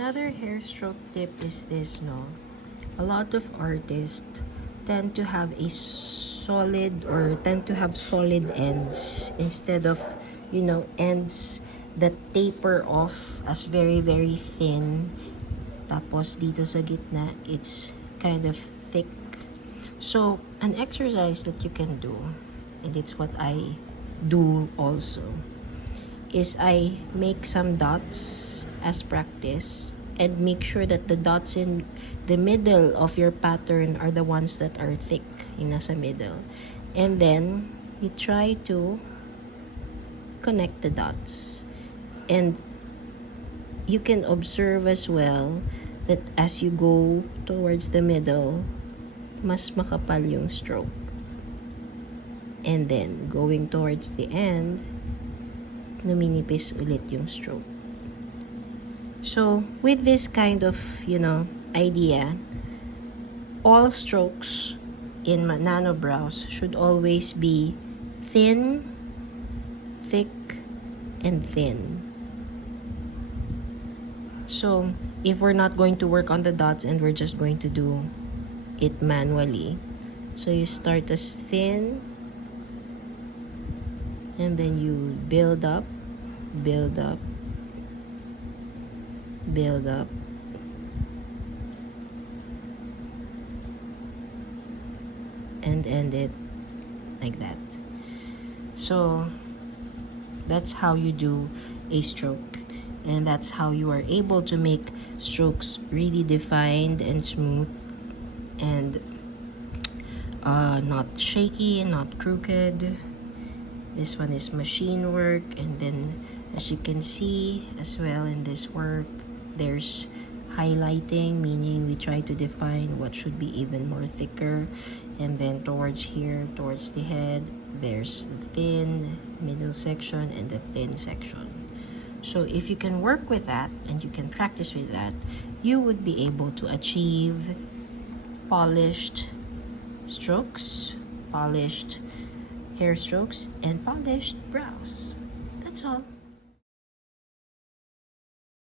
another hair stroke tip is this, no? A lot of artists tend to have a solid or tend to have solid ends instead of, ends that taper off as very, very thin. Tapos dito sa gitna, it's kind of thick. So, an exercise that you can do, and it's what I do also, is I make some dots as practice and make sure that the dots in the middle of your pattern are the ones that are thick, yung nasa middle. And then, you try to connect the dots. And you can observe as well that as you go towards the middle, mas makapal yung stroke. And then, going towards the end, numinipis ulit yung stroke. So, with this kind of, idea, all strokes in nano brows should always be thin, thick, and thin. So, if we're not going to work on the dots and we're just going to do it manually, so you start as thin, and then you build up, build up, build up, and end it like that. So that's how you do a stroke, and that's how you are able to make strokes really defined and smooth and not shaky and not crooked. This one is machine work, and then as you can see as well in this work, there's highlighting, meaning we try to define what should be even more thicker. And then towards here, towards the head, there's the thin middle section and the thin section. So if you can work with that and you can practice with that, you would be able to achieve polished strokes, polished hair strokes, and polished brows. That's all.